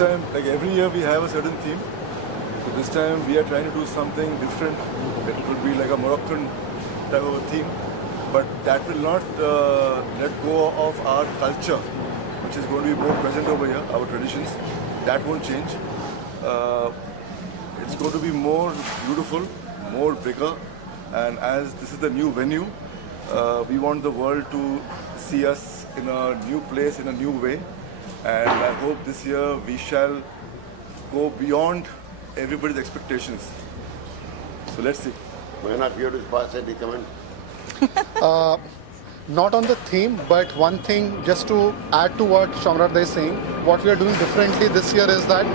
time, like every year we have a certain theme. So this time we are trying to do something different. It would be like a Moroccan type of a theme. But that will not let go of our culture, which is going to be more present over here, our traditions. That won't change. It's going to be more beautiful, more bigger, and as this is the new venue, we want the world to see us in a new place, in a new way, and I hope this year we shall go beyond everybody's expectations. So let's see. Why not here to pass any comment? Not on the theme, but one thing just to add to what Shamrat is saying, what we are doing differently this year is that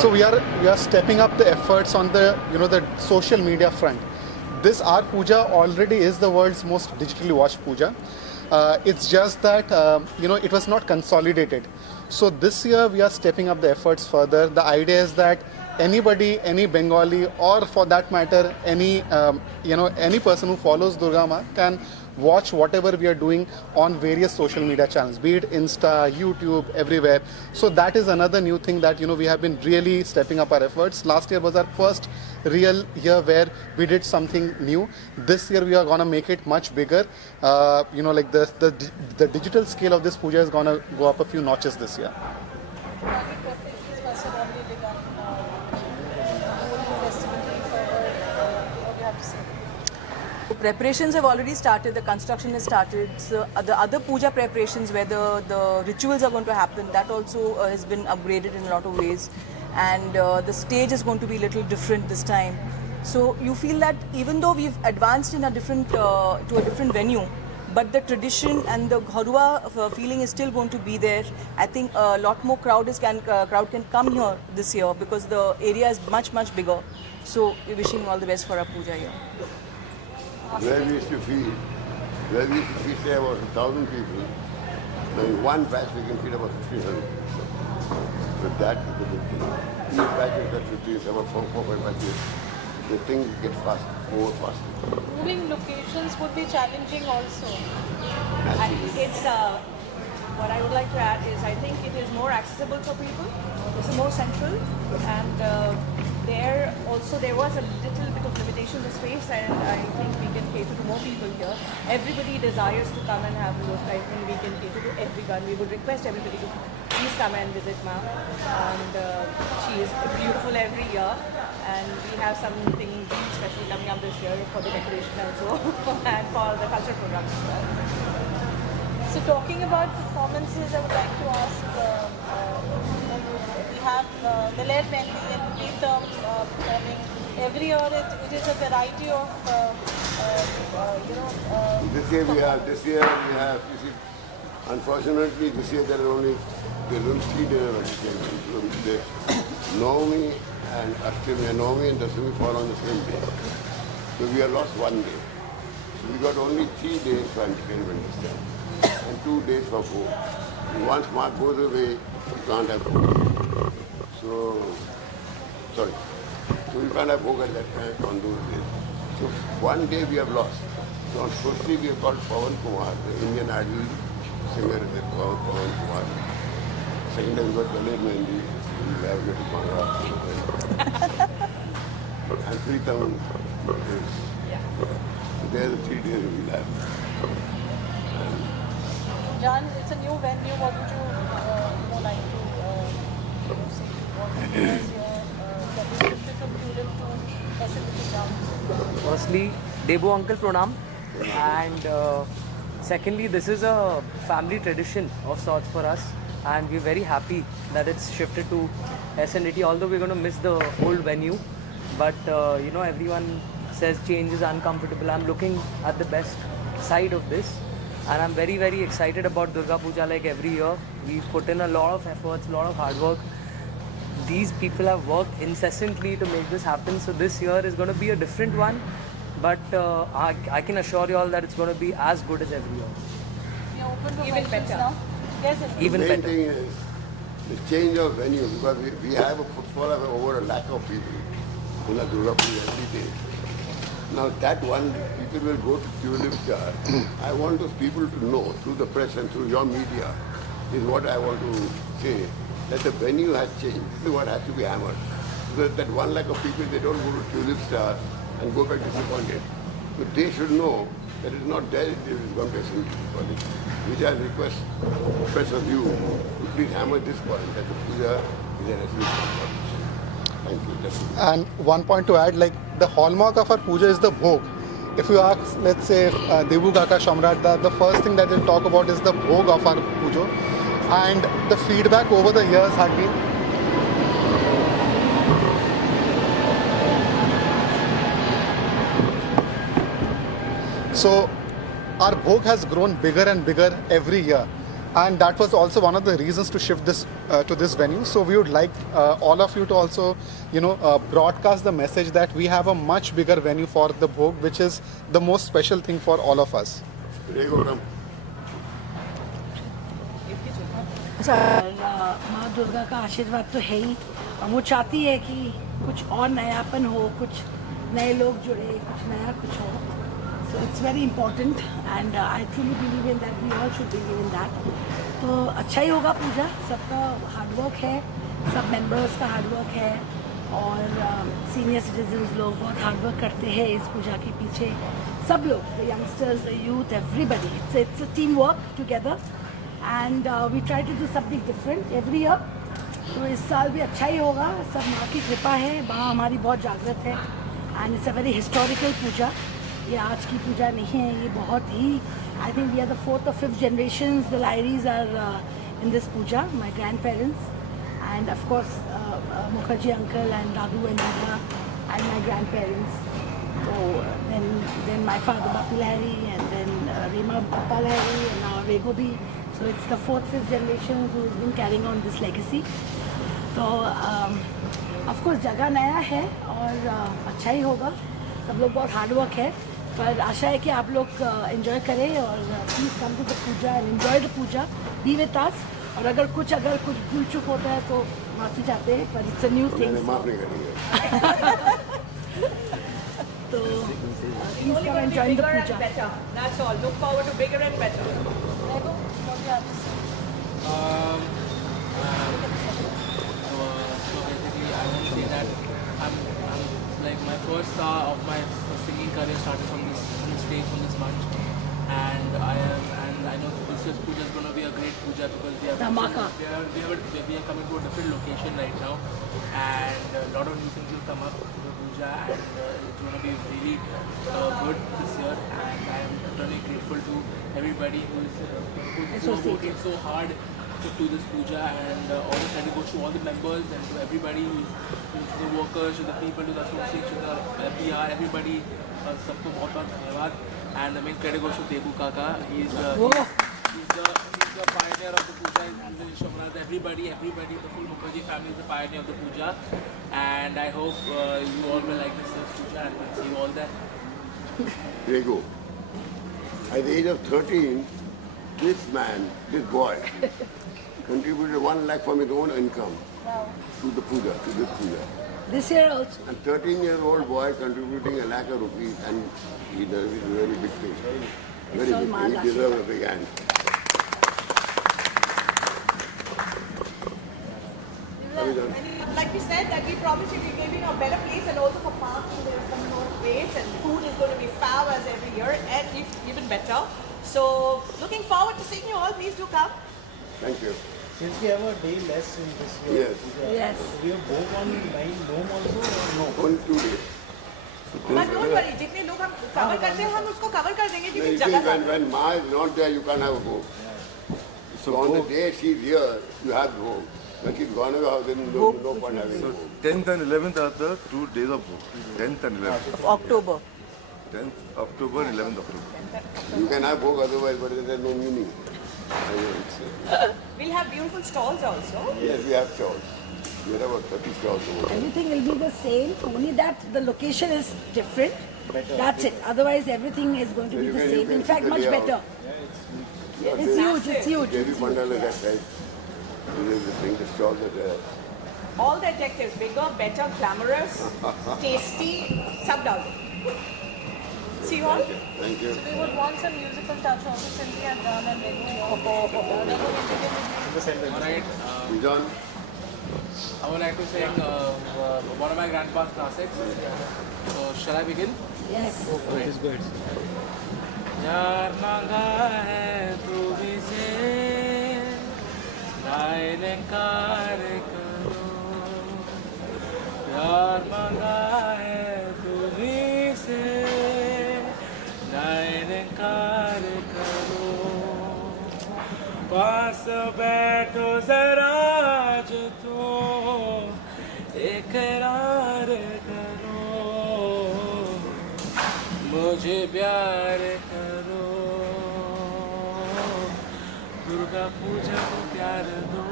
so we are stepping up the efforts on the the social media front. This our puja already is the world's most digitally watched puja. It's just that it was not consolidated. So this year we are stepping up the efforts further. The idea is that anybody, any Bengali, or for that matter, any any person who follows Durga Ma can watch whatever we are doing on various social media channels, be it Insta, YouTube, everywhere. So that is another new thing that we have been really stepping up our efforts. Last year was our first real year where we did something new. This year we are gonna make it much bigger. Like the digital scale of this puja is gonna go up a few notches this year. Preparations have already started, the construction has started. So the other puja preparations where the rituals are going to happen, that also has been upgraded in a lot of ways. And the stage is going to be a little different this time. So you feel that even though we've advanced in a different to a different venue, but the tradition and the Gharwa feeling is still going to be there. I think a lot more crowd can come here this year because the area is much bigger. So we're wishing you all the best for our puja here. Where we used to feed say about 1,000 people. Now in one batch we can feed about 1,500. So that is the big thing. Each batch is at 15, about 4-5 batches. The thing gets more faster. Moving locations would be challenging also. And it's what I would like to add is I think it is more accessible for people. It's more central, and there was a little bit of limitation in the space, and I think we can cater to more people here. Everybody desires to come and have a look. I think we can cater to everyone. We would request everybody to please come and visit Ma. And she is beautiful every year, and we have something really special coming up this year for the decoration also and for the cultural program as well. So talking about performances, I would like to ask, we have Diler Mehndi and Preetam performing. Every year it is a variety of, This year we have, you see, unfortunately this year there are only 3 days. Navami and Ashtami, Navami and Dasami fall on the same day. So we have lost 1 day. So we got only 3 days for entertainment this time. And 2 days for food. Once Mark goes away, you can't have food. So we can't have food at that time on those days. So 1 day we have lost. So on firstly we have got Pawan Kumar, the Indian Idol singer, Pawan Kumar. Second time we got Diler Mehndi, we have little Bhangra. And Preetam is. They are the 3 days we will have. John, it's a new venue. What would you like to see? What is your shifted from Tulip to facility grounds? Firstly, Debu uncle pranam, and secondly, this is a family tradition of sorts for us, and we're very happy that it's shifted to SNDT. Although we're going to miss the old venue, but everyone says change is uncomfortable. I'm looking at the best side of this. And I'm very excited about Durga Puja like every year. We've put in a lot of efforts, a lot of hard work. These people have worked incessantly to make this happen. So this year is going to be a different one. But I can assure you all that it's going to be as good as every year. We are open to Even questions better. now. Yes, Even The main better. thing is the change of venue, because we have a footfall of over 1 lakh of people in a Durga Puja every day. Now that one, people will go to Tulip Star. I want those people to know through the press and through your media is what I want to say, that the venue has changed. This is what has to be hammered. So that 1 lakh of people, they don't go to Tulip Star and go back disappointed. So they should know that it's not there, it is going to be college. Which I request press of you to please hammer this point, that the puja is an essential college. Thank you. That's it. And one point to add, like the hallmark of our puja is the bhog. If you ask, let's say, Debu Kaka Shamrat, the first thing that they'll talk about is the bhog of our puja. And the feedback over the years had been so our bhog has grown bigger and bigger every year. And that was also one of the reasons to shift this to this venue. So we would like all of you to also, broadcast the message that we have a much bigger venue for the Bhog, which is the most special thing for all of us. There you go, Ram. माँ दुर्गा का आशीर्वाद तो है ही और वो चाहती है कि कुछ और नयापन हो, कुछ नए लोग जुड़े, कुछ नया कुछ हो. So it's very important and I truly believe in that. We all should believe in that. तो अच्छा ही होगा पूजा. सबका हार्डवर्क है, सब मेंबर्स का हार्डवर्क है और सीनियर सिटीजन्स लोग बहुत हार्डवर्क करते हैं इस पूजा के पीछे. सब लोग, the youngsters, the youth, everybody. It's a teamwork together and we try to do something different every year. तो इस साल भी अच्छा ही होगा. सब माँ की कृपा है, माँ हमारी बहुत जागृत है and it's a very historical पूजा. ये आज की पूजा नहीं है, ये बहुत ही, I think we are the 4th or 5th generations. The Lairis are in this puja, my grandparents, and of course Mukherjee uncle and Raghu and Dada and my grandparents. So then my father Bapu Lahiri and then Rima Papa Lahiri and now Rego bhi. So it's the 4th, 5th generation who has been carrying on this legacy. So of course जगह नया है और अच्छा ही होगा. सब लोग बहुत hard work है पर आशा है कि आप लोग एंजॉय करें और please come to the puja and enjoy the puja, be with us. और अगर कुछ भूल चूक होता है तो माफी चाहते हैं पर इट्स अ न्यू थिंग. माफ नहीं करेंगे. तो please come enjoy the puja. That's all. Look forward to bigger and better. So basically, I want to say that I'm like my first star of my singing career started from this stage, from this month, and I know this year's puja is going to be a great puja because we are coming to a different location right now, and a lot of new things will come up to the puja, and it's going to be really good this year, and I am really grateful to everybody who's working so hard to this puja, and all the credit goes to all the members and to everybody, to the workers, to the people, to the association, to the PR, everybody. सबको बहुत धन्यवाद. And the main credit goes to Debu Kaka. He's the pioneer of the puja. He's the Shamrat. Everybody, the full Mukherjee family is the pioneer of the puja. And I hope you all will like this puja and we'll see you all there. There you go. At the age of 13, this boy, contributed 1 lakh from his own income to the puja, to this puja. This year also. And 13-year-old boy contributing 1 lakh of rupees, and he does a very big thing. Very big thing. He deserves a big hand. Like we said, that we promised you we gave you a better place and also for parking there's some more place and food is going to be fab as every year and even better. So looking forward to seeing you all. Please do come. Thank you. Since we have a day less in this year, Yes. we have both on 9 Dome also or no? Only 2 days. But don't worry, जितने लोग हम cover करते हैं हम उसको cover कर देंगे You क्योंकि see, जगह when Ma is not there, you can't have a boat. So on the day she's here, you have the boat. When she's gone away, then no point having a boat. 10th and 11th are the 2 days of Bhog. 10th and 11th. Of October. 10th October, 11th October. You can have boat otherwise, but there's no meaning. We'll have beautiful stalls also. Yes, we have stalls. We have about 30 stalls over there. Everything will be the same, only that the location is different. That's it. Otherwise, everything is going to be You the can- same. you In can fact, see the much layout. better. It's huge. It's huge. JB Mandal is that side. This is the thing, the stalls are there. All the adjectives, bigger, better, glamorous, tasty, sub down. Sea Hall. Thank you. So we would want some musical touch also since we have done and then we Alright, John. I would like to sing one of my grandpa's classics. So shall I begin? Yes. यार मांगा है तू भी से गाय ने car करो यार मांगा है तू भी से गाय ने कार करो पास बैठो जरा जो तो इकरार करो मुझे प्यार करो दुर्गा पूजा को प्यार दो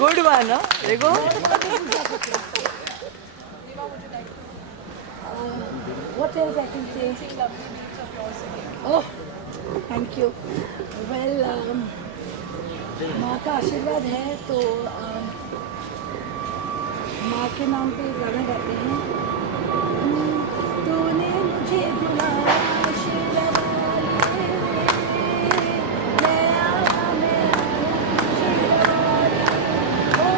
Good one, huh? There you go. What else I can say? Oh, thank you. Well, माँ का आशीर्वाद है तो माँ के नाम पे गाना गाते हैं। तूने मुझे बुलाया शेरवाली, मैं आया शेरवाली। ओ,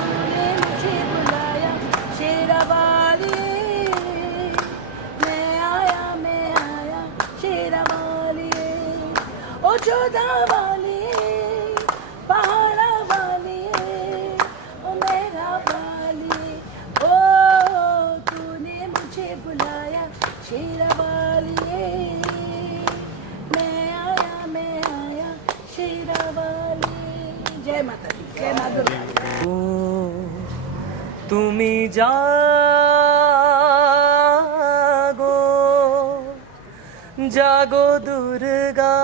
तूने मुझे बुलाया शेरवाली, मैं आया शेरवाली। ओ जोधा वाली, पहाड़ा वाली, ओ मेरा वाली। ओ तूने मुझे बुलाया शेरवाली, मैं आया शेरवाली। जय माता दी, जय माता दुर्गा। তুমি জাগো জাগো দুর্গা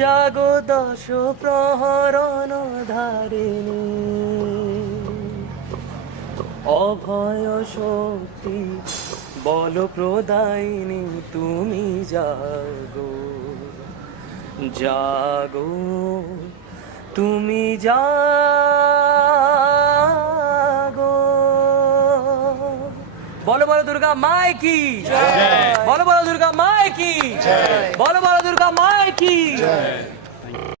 জাগো দশ প্রহরণ ধারিণী অভয় শক্তি বল প্রদায়িনী তুমি জাগো জাগো তুমি জাগো বলো বলো দুর্গা মায় কি জয় বলো বলো দুর্গা মায় কি জয় বলো বলো দুর্গা মায় কি জয়